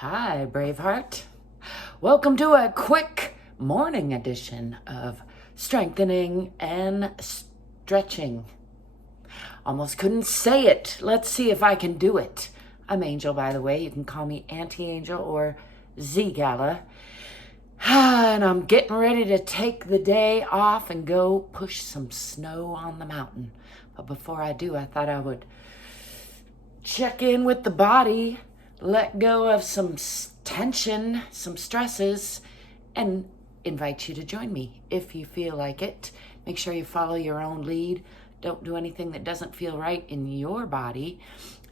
Hi, Braveheart. Welcome to a quick morning edition of strengthening and stretching. Almost couldn't say it. Let's see if I can do it. I'm Angel, by the way. You can call me Auntie Angel or ZGala. And I'm getting ready to take the day off and go push some snow on the mountain. But before I do, I thought I would check in with the body, let go of some tension, some stresses, and invite you to join me if you feel like it. Make sure you follow your own lead. Don't do anything that doesn't feel right in your body.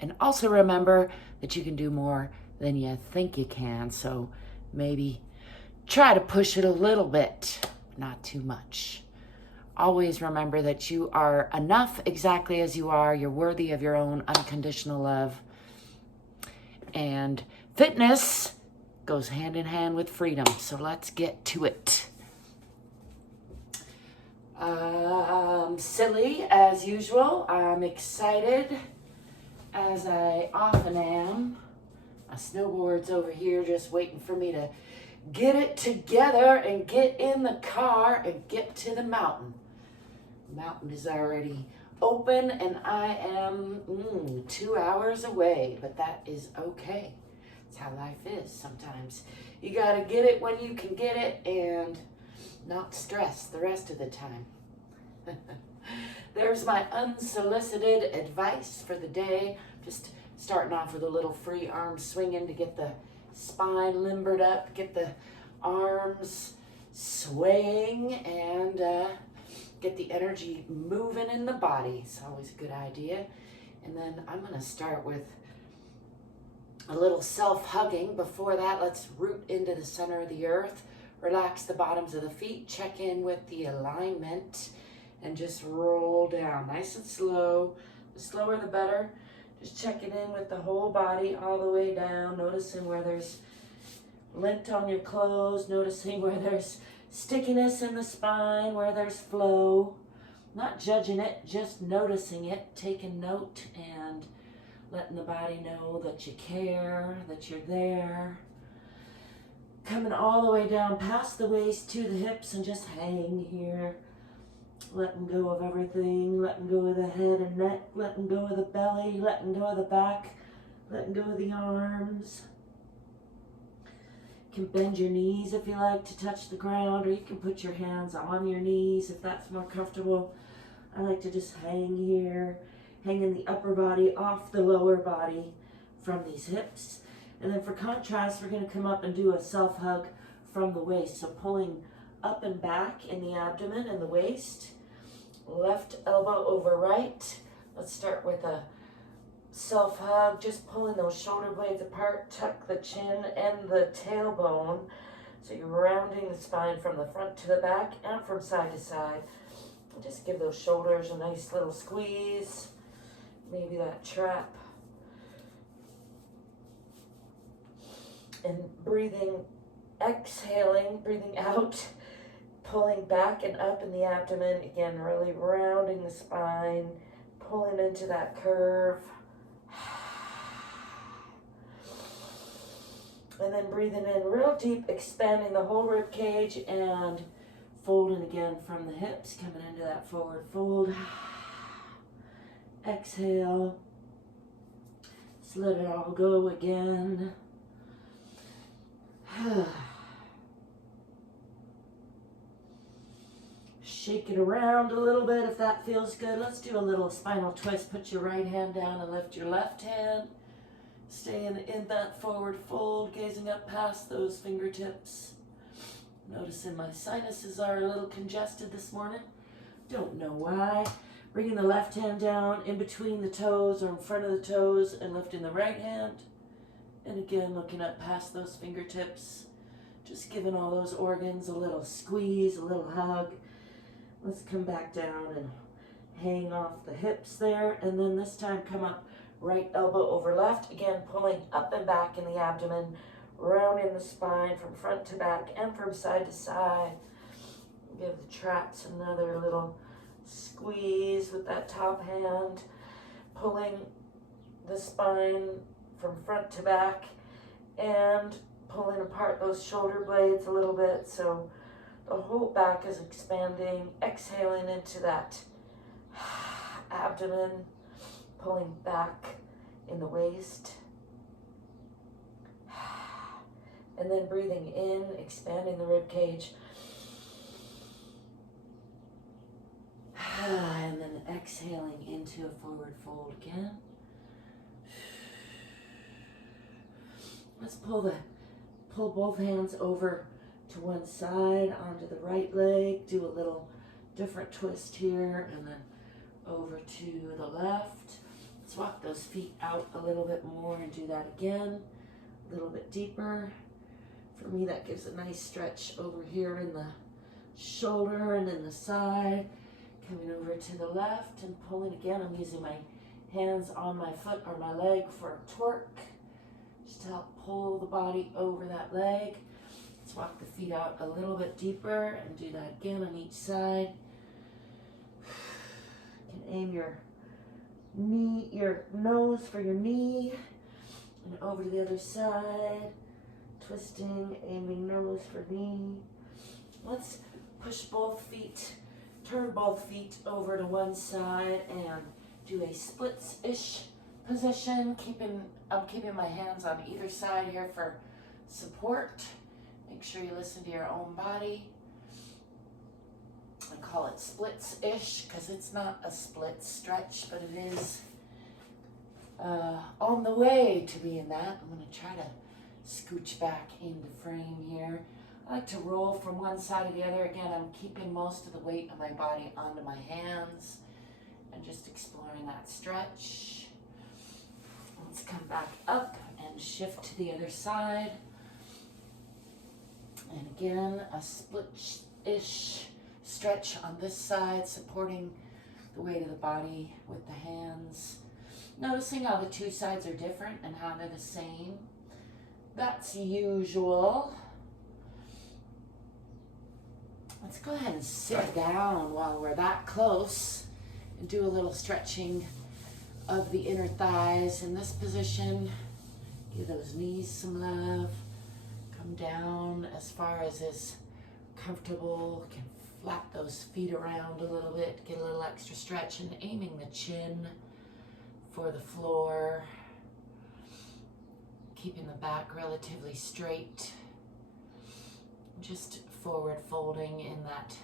And also remember that you can do more than you think you can. So maybe try to push it a little bit, not too much. Always remember that you are enough exactly as you are. You're worthy of your own unconditional love. And fitness goes hand in hand with freedom. So let's get to it. Silly as usual. I'm excited as I often am. My snowboard's over here just waiting for me to get it together and get in the car and get to the mountain. The mountain is already open and I am 2 hours away, but that is okay. That's how life is sometimes. You gotta get it when you can get it and not stress the rest of the time. There's my unsolicited advice for the day. Just starting off with a little free arm swinging to get the spine limbered up, get the arms swaying, and get the energy moving in the body. It's always a good idea. And then I'm going to start with a little self-hugging. Before that, let's root into the center of the earth. Relax the bottoms of the feet. Check in with the alignment. And just roll down. Nice and slow. The slower the better. Just checking in with the whole body all the way down. Noticing where there's lint on your clothes. Noticing where there's stickiness in the spine, where there's flow. Not judging it, just noticing it, taking note and letting the body know that you care, that you're there. Coming all the way down past the waist to the hips and just hang here. Letting go of everything, letting go of the head and neck, letting go of the belly, letting go of the back, letting go of the arms. You can bend your knees if you like to touch the ground, or you can put your hands on your knees if that's more comfortable. I like to just hang here, hanging the upper body off the lower body from these hips. And then for contrast, we're going to come up and do a self-hug from the waist. So pulling up and back in the abdomen and the waist. Left elbow over right. Let's start with a self-hug, just pulling those shoulder blades apart, tuck the chin and the tailbone. So you're rounding the spine from the front to the back and from side to side. Just give those shoulders a nice little squeeze. Maybe that trap. And breathing, exhaling, breathing out. Pulling back and up in the abdomen. Again, really rounding the spine. Pulling into that curve. And then breathing in real deep, expanding the whole rib cage and folding again from the hips, coming into that forward fold. Exhale. Just let it all go again. Shake it around a little bit if that feels good. Let's do a little spinal twist. Put your right hand down and lift your left hand. Staying in that forward fold, gazing up past those fingertips. Noticing my sinuses are a little congested this morning. Don't know why. Bringing the left hand down in between the toes or in front of the toes and lifting the right hand. And again, looking up past those fingertips. Just giving all those organs a little squeeze, a little hug. Let's come back down and hang off the hips there. And then this time come up, right elbow over left. Again, pulling up and back in the abdomen, rounding the spine from front to back and from side to side. Give the traps another little squeeze with that top hand. Pulling the spine from front to back and pulling apart those shoulder blades a little bit so the whole back is expanding, exhaling into that abdomen, pulling back in the waist, and then breathing in, expanding the rib cage, and then exhaling into a forward fold again. Let's pull both hands over to one side onto the right leg. Do a little different twist here, and then over to the left. Let's walk those feet out a little bit more and do that again, a little bit deeper. For me, that gives a nice stretch over here in the shoulder and in the side. Coming over to the left and pulling again. I'm using my hands on my foot or my leg for a torque, just to help pull the body over that leg. Let's walk the feet out a little bit deeper and do that again on each side. You can aim your nose for your knee, and over to the other side, twisting, aiming nose for knee. Let's push both feet, turn both feet over to one side and do a splits-ish position. I'm keeping my hands on either side here for support. Make sure you listen to your own body. I call it splits-ish because it's not a split stretch, but it is on the way to being that. I'm going to try to scooch back into frame here. I like to roll from one side to the other. Again, I'm keeping most of the weight of my body onto my hands and just exploring that stretch. Let's come back up and shift to the other side. And again, a split-ish stretch on this side, supporting the weight of the body with the hands. Noticing how the two sides are different and how they're the same. That's usual. Let's go ahead and sit down while we're that close and do a little stretching of the inner thighs in this position. Give those knees some love. Come down as far as is comfortable. Can flap those feet around a little bit, get a little extra stretch, and aiming the chin for the floor. Keeping the back relatively straight. Just forward folding in that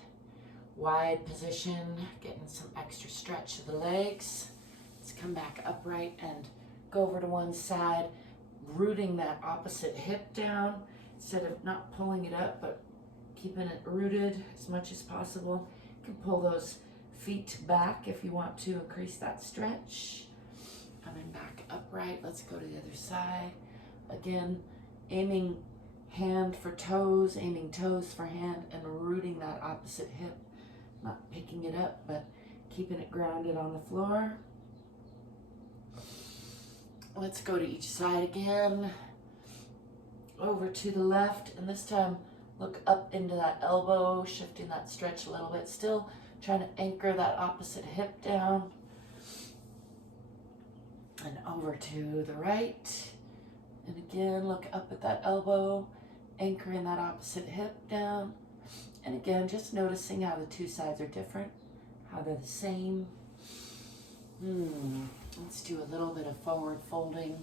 wide position, getting some extra stretch of the legs. Let's come back upright and go over to one side, rooting that opposite hip down instead of not pulling it up, but keeping it rooted as much as possible. You can pull those feet back if you want to increase that stretch. Coming back upright, let's go to the other side. Again, aiming hand for toes, aiming toes for hand, and rooting that opposite hip. Not picking it up, but keeping it grounded on the floor. Let's go to each side again. Over to the left, and this time look up into that elbow, shifting that stretch a little bit. Still trying to anchor that opposite hip down. And over to the right. And again, look up at that elbow, anchoring that opposite hip down. And again, just noticing how the two sides are different, how they're the same. Let's do a little bit of forward folding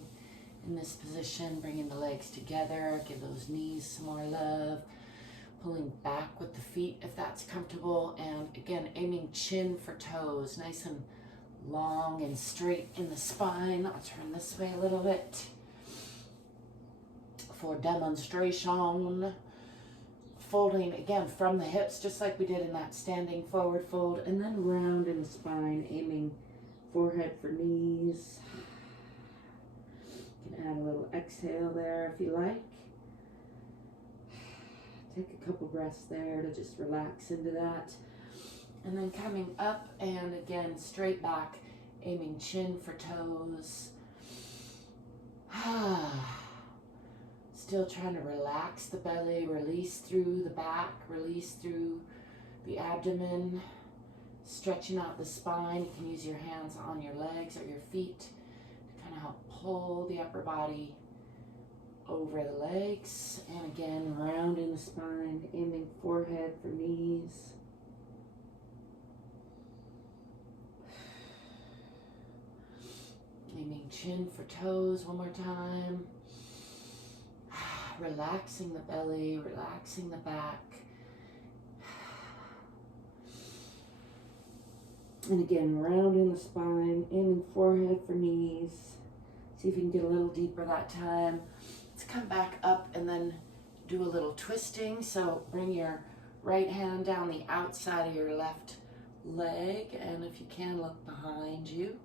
in this position, bringing the legs together, give those knees some more love, pulling back with the feet if that's comfortable, and again, aiming chin for toes, nice and long and straight in the spine. I'll turn this way a little bit for demonstration. Folding again from the hips, just like we did in that standing forward fold, and then round in the spine, aiming forehead for knees. You can add a little exhale there if you like. Take a couple breaths there to just relax into that. And then coming up and again straight back, aiming chin for toes. Still trying to relax the belly, release through the back, release through the abdomen, stretching out the spine. You can use your hands on your legs or your feet to kind of help pull the upper body over the legs. And again, rounding the spine, aiming forehead for knees. Aiming chin for toes one more time. Relaxing the belly, relaxing the back. And again, rounding the spine, aiming forehead for knees. See if you can get a little deeper that time. Let's come back up and then do a little twisting. So bring your right hand down the outside of your left leg. And if you can, look behind you.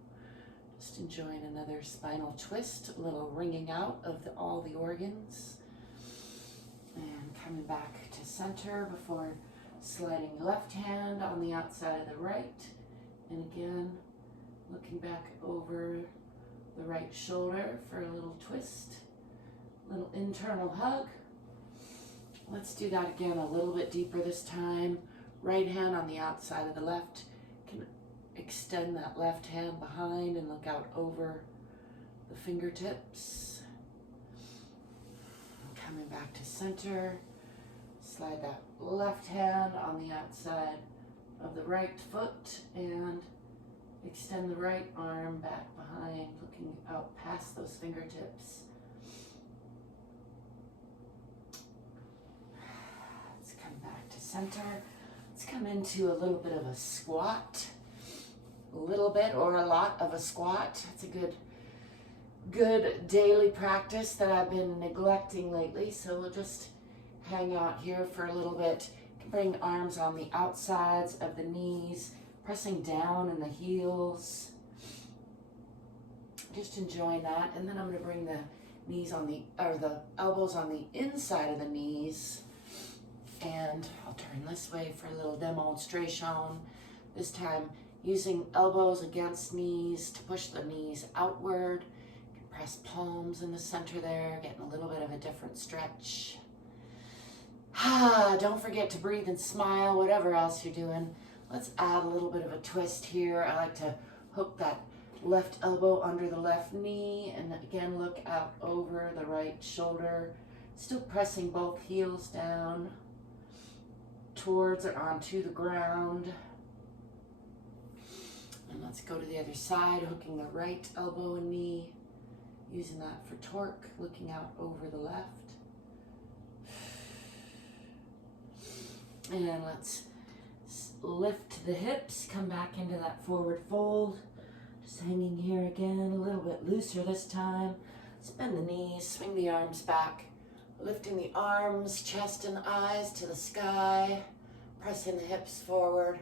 Just enjoying another spinal twist, a little wringing out of all the organs. And coming back to center before sliding the left hand on the outside of the right. And again, looking back over the right shoulder for a little twist, little internal hug. Let's do that again a little bit deeper this time. Right hand on the outside of the left. Can extend that left hand behind and look out over the fingertips. Coming back to center. Slide that left hand on the outside of the right foot and extend the right arm back behind, looking out past those fingertips. Let's come back to center. Let's come into a little bit of a squat. A little bit or a lot of a squat. It's a good daily practice that I've been neglecting lately. So we'll just hang out here for a little bit. Bring arms on the outsides of the knees, pressing down in the heels. Just enjoying that. And then I'm going to bring the knees on the elbows on the inside of the knees. And I'll turn this way for a little demonstration. This time using elbows against knees to push the knees outward. Press palms in the center there, getting a little bit of a different stretch. Don't forget to breathe and smile, whatever else you're doing. Let's add a little bit of a twist here. I like to hook that left elbow under the left knee and again look out over the right shoulder. Still pressing both heels down towards or onto the ground. And let's go to the other side, hooking the right elbow and knee, using that for torque, looking out over the left. And let's lift the hips, come back into that forward fold. Just hanging here again, a little bit looser this time. Bend the knees, swing the arms back. Lifting the arms, chest and eyes to the sky. Pressing the hips forward.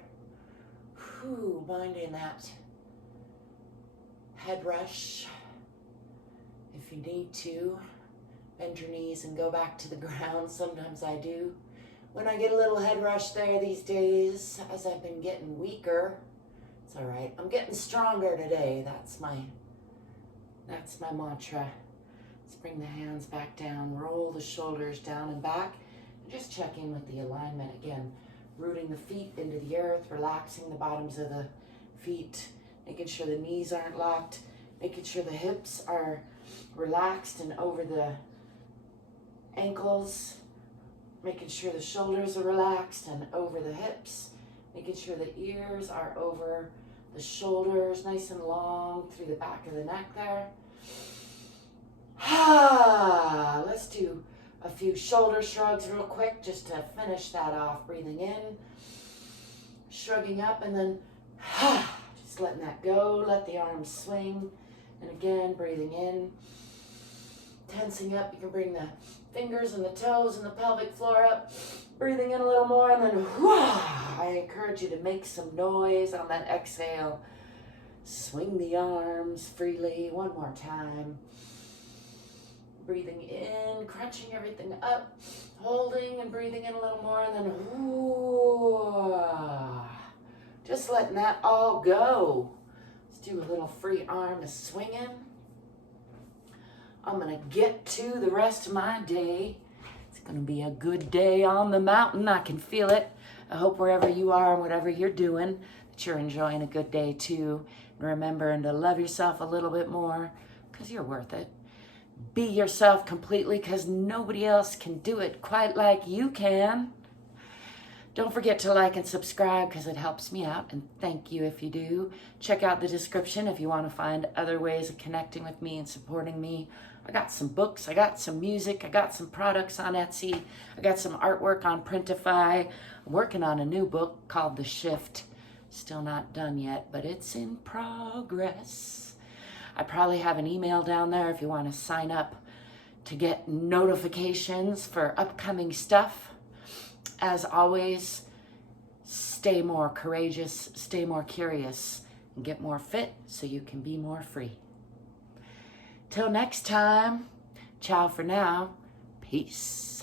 Minding that head rush. If you need to, bend your knees and go back to the ground. Sometimes I do. When I get a little head rush there these days, as I've been getting weaker, it's all right. I'm getting stronger today. That's my mantra. Let's bring the hands back down, roll the shoulders down and back, and just check in with the alignment again. Rooting the feet into the earth, relaxing the bottoms of the feet, making sure the knees aren't locked, making sure the hips are relaxed and over the ankles, making sure the shoulders are relaxed and over the hips, making sure the ears are over the shoulders, nice and long through the back of the neck there. Let's do a few shoulder shrugs real quick just to finish that off. Breathing in, shrugging up, and then just letting that go. Let the arms swing. And again, breathing in, tensing up. You can bring the fingers and the toes and the pelvic floor up. Breathing in a little more, and then I encourage you to make some noise on that exhale. Swing the arms freely. One more time. Breathing in, crunching everything up, holding and breathing in a little more, and then just letting that all go. Let's do a little free arm swinging. I'm going to get to the rest of my day. It's going to be a good day on the mountain. I can feel it. I hope wherever you are and whatever you're doing, that you're enjoying a good day too. And remembering to love yourself a little bit more, because you're worth it. Be yourself completely, because nobody else can do it quite like you can. Don't forget to like and subscribe, because it helps me out, and thank you if you do. Check out the description if you want to find other ways of connecting with me and supporting me. I got some books, I got some music, I got some products on Etsy, I got some artwork on Printify. I'm working on a new book called The Shift. Still not done yet, but it's in progress. I probably have an email down there if you want to sign up to get notifications for upcoming stuff. As always, stay more courageous, stay more curious, and get more fit so you can be more free. Till next time, ciao for now. Peace.